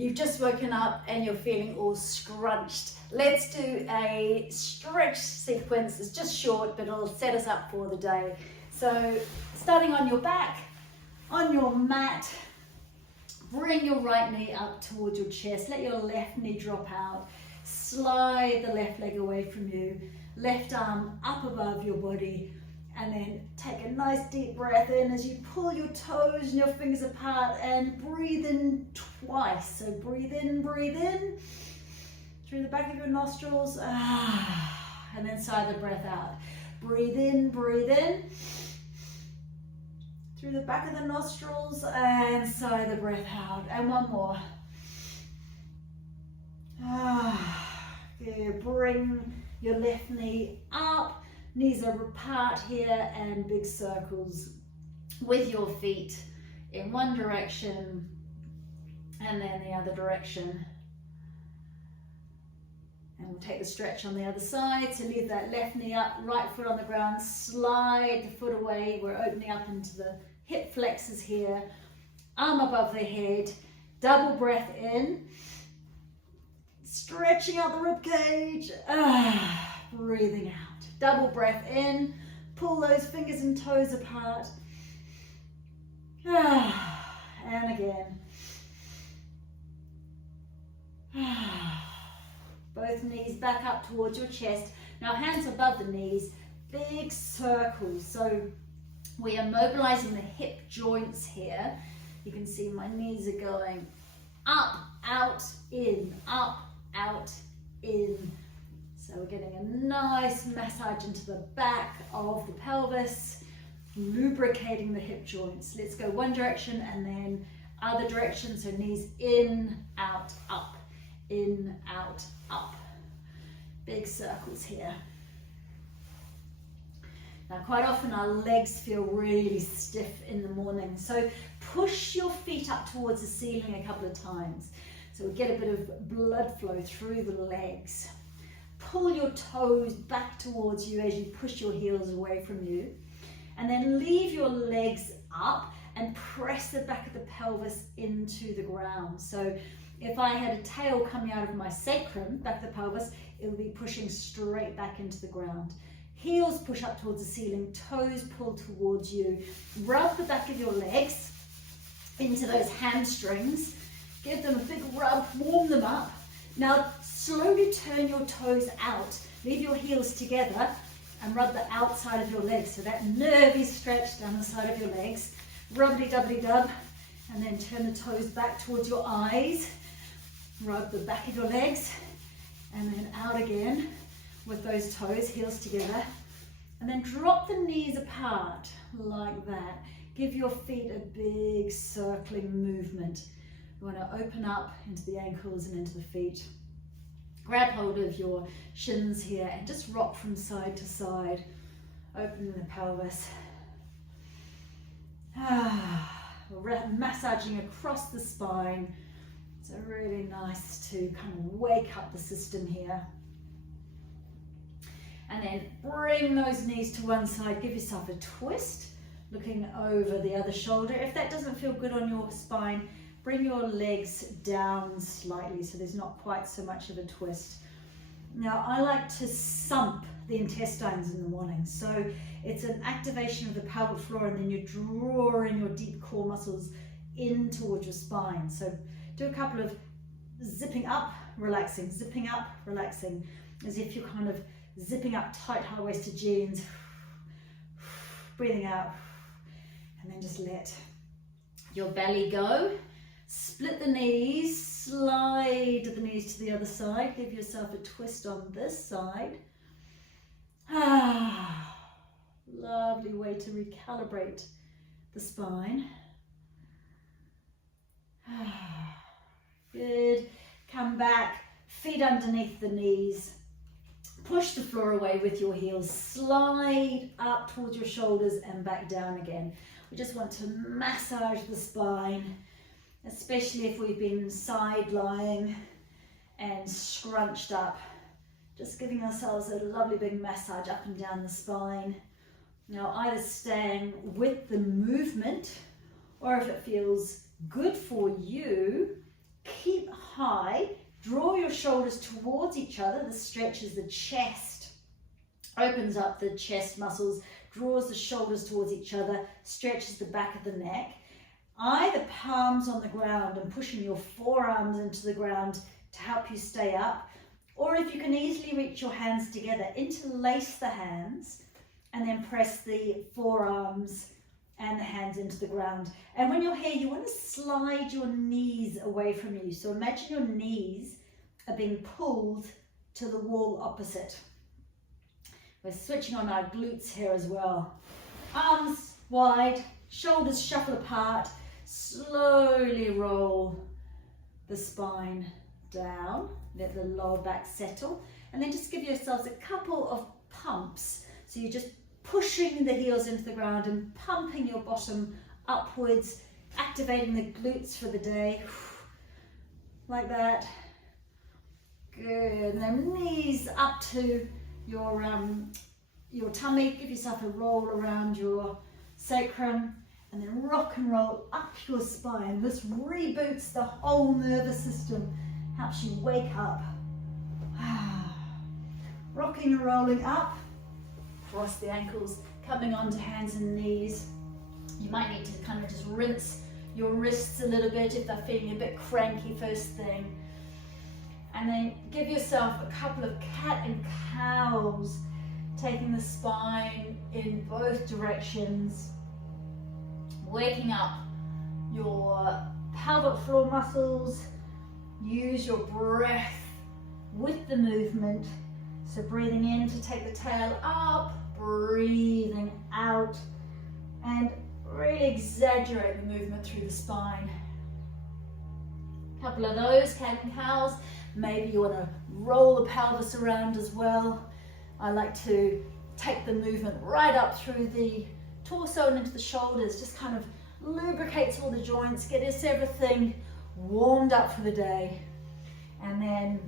You've just woken up and you're feeling all scrunched. Let's do a stretch sequence. It's just short, but it'll set us up for the day. So starting on your back, on your mat, bring your right knee up towards your chest. Let your left knee drop out. Slide the left leg away from you. Left arm up above your body. And then take a nice deep breath in as you pull your toes and your fingers apart and breathe in twice. So breathe in through the back of your nostrils, and then sigh the breath out. Breathe in through the back of the nostrils and sigh the breath out. And one more. Good. Bring your left knee up. Knees are apart here and big circles with your feet in one direction and then the other direction. And we'll take the stretch on the other side. So leave that left knee up, right foot on the ground, slide the foot away. We're opening up into the hip flexors here, arm above the head, double breath in, stretching out the rib cage, breathing out. Double breath in, pull those fingers and toes apart. And again. Both knees back up towards your chest. Now hands above the knees, big circles. So we are mobilizing the hip joints here. You can see my knees are going up, out, in, up, out, in. So we're getting a nice massage into the back of the pelvis, lubricating the hip joints. Let's go one direction and then other direction. So knees in, out, up, in, out, up. Big circles here. Now quite often our legs feel really stiff in the morning. So push your feet up towards the ceiling a couple of times. So we get a bit of blood flow through the legs. Pull your toes back towards you as you push your heels away from you. And then leave your legs up and press the back of the pelvis into the ground. So if I had a tail coming out of my sacrum, back of the pelvis, it would be pushing straight back into the ground. Heels push up towards the ceiling, toes pull towards you. Rub the back of your legs into those hamstrings. Give them a big rub, warm them up. Now slowly turn your toes out. Leave your heels together and rub the outside of your legs. So that nervy stretch down the side of your legs. Rubbly-dubbly-dub. And then turn the toes back towards your eyes. Rub the back of your legs. And then out again with those toes, heels together. And then drop the knees apart like that. Give your feet a big circling movement. You want to open up into the ankles and into the feet. Grab hold of your shins here and just rock from side to side, opening the pelvis. We're massaging across the spine. So really nice to kind of wake up the system here. And then bring those knees to one side. Give yourself a twist, looking over the other shoulder. If that doesn't feel good on your spine, bring your legs down slightly so there's not quite so much of a twist. Now I like to sump the intestines in the morning. So it's an activation of the pelvic floor and then you're drawing your deep core muscles in towards your spine. So do a couple of zipping up, relaxing, zipping up, relaxing, as if you're kind of zipping up tight high-waisted jeans, breathing out, and then just let your belly go. Split the knees, slide the knees to the other side, give yourself a twist on this side. Lovely way to recalibrate the spine. Good. Come back, feet underneath the knees. Push the floor away with your heels. Slide up towards your shoulders and back down again. We just want to massage the spine, especially if we've been side lying and scrunched up. Just giving ourselves a lovely big massage up and down the spine. Now either staying with the movement, or if it feels good for you, keep high. Draw your shoulders towards each other. This stretches the chest, opens up the chest muscles, draws the shoulders towards each other, stretches the back of the neck. Either palms on the ground and pushing your forearms into the ground to help you stay up, or if you can easily reach your hands together, interlace the hands and then press the forearms and the hands into the ground. And when you're here, you want to slide your knees away from you. So imagine your knees are being pulled to the wall opposite. We're switching on our glutes here as well. Arms wide, shoulders shuffle apart. Slowly roll the spine down. Let the lower back settle. And then just give yourselves a couple of pumps. So you're just pushing the heels into the ground and pumping your bottom upwards, activating the glutes for the day. Like that. Good. And then knees up to your tummy. Give yourself a roll around your sacrum. And then rock and roll up your spine. This reboots the whole nervous system, helps you wake up. Rocking and rolling up, cross the ankles, coming onto hands and knees. You might need to kind of just rinse your wrists a little bit if they're feeling a bit cranky first thing. And then give yourself a couple of cat and cows, taking the spine in both directions. Waking up your pelvic floor muscles. Use your breath with the movement. So breathing in to take the tail up, breathing out, and really exaggerate the movement through the spine. A couple of those cat and cows. Maybe you want to roll the pelvis around as well. I like to take the movement right up through the torso and into the shoulders, just kind of lubricates all the joints, gets everything warmed up for the day. And then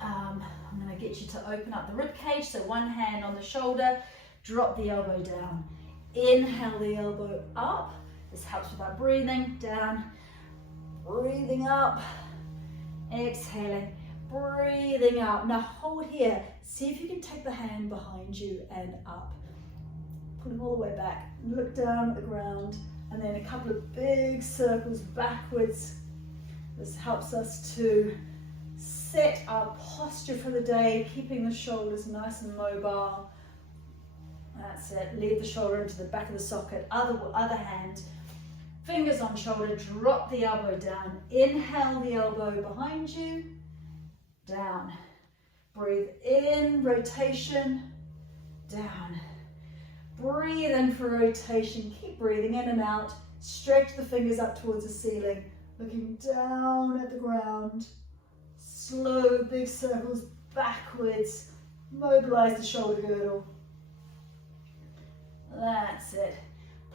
I'm going to get you to open up the rib cage, so one hand on the shoulder, drop the elbow down. Inhale the elbow up. This helps with our breathing. Down, breathing up, exhaling, breathing up. Now hold here. See if you can take the hand behind you and up. Put them all the way back, look down at the ground, and then a couple of big circles backwards. This helps us to set our posture for the day, keeping the shoulders nice and mobile. That's it. Leave the shoulder into the back of the socket. Other hand, fingers on shoulder, drop the elbow down. Inhale the elbow behind you, down. Breathe in, rotation, down. Breathe in for rotation, keep breathing in and out. Stretch the fingers up towards the ceiling, looking down at the ground. Slow, big circles backwards. Mobilize the shoulder girdle. That's it.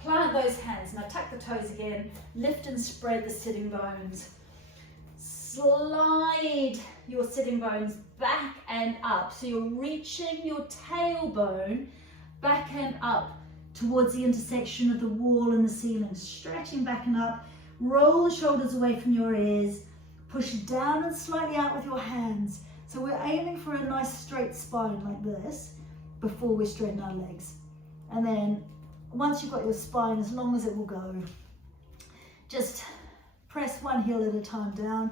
Plant those hands. Now tuck the toes again. Lift and spread the sitting bones. Slide your sitting bones back and up. So you're reaching your tailbone back and up towards the intersection of the wall and the ceiling. Stretching back and up. Roll the shoulders away from your ears. Push down and slightly out with your hands. So we're aiming for a nice straight spine like this before we straighten our legs. And then once you've got your spine as long as it will go, just press one heel at a time down.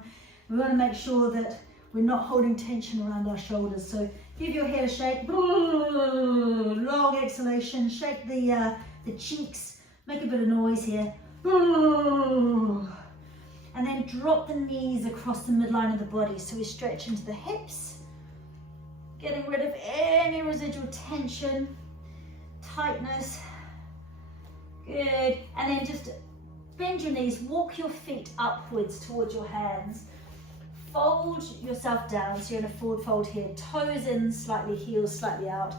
We want to make sure that we're not holding tension around our shoulders. So give your head a shake. Long exhalation. Shake the cheeks. Make a bit of noise here. And then drop the knees across the midline of the body. So we stretch into the hips, getting rid of any residual tension, tightness. Good. And then just bend your knees, walk your feet upwards towards your hands. Fold yourself down, so you're in a forward fold here. Toes in slightly, heels slightly out.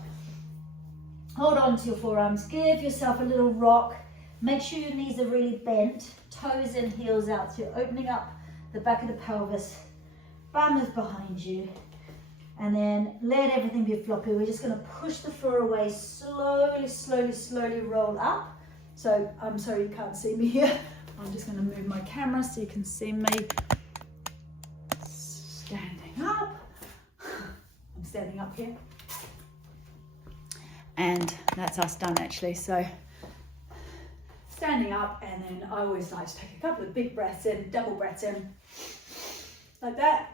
Hold on to your forearms. Give yourself a little rock. Make sure your knees are really bent. Toes in, heels out. So you're opening up the back of the pelvis. Bum is behind you. And then let everything be floppy. We're just going to push the floor away. Slowly, slowly, slowly roll up. So I'm sorry you can't see me here. I'm just going to move my camera so you can see me. standing up here. And that's us done actually. So standing up, and then I always like to take a couple of big breaths in, double breaths in, like that.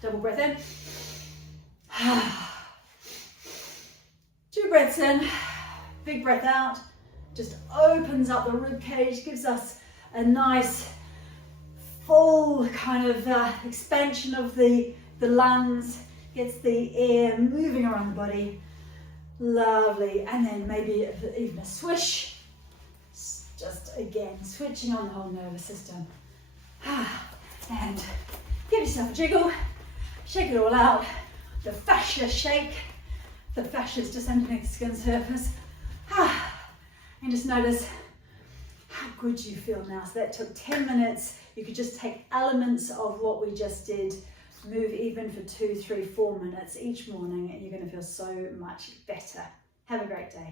Double breath in. 2 breaths in, big breath out. Just opens up the rib cage, gives us a nice full kind of expansion of the lungs, gets the air moving around the body. Lovely. And then maybe even a swish. Just again, switching on the whole nervous system. And give yourself a jiggle, shake it all out. The fascia shake. The fascia is just underneath the skin surface. And just notice how good you feel now. So that took 10 minutes. You could just take elements of what we just did, move even for 2, 3, 4 minutes each morning, and you're going to feel so much better. Have a great day.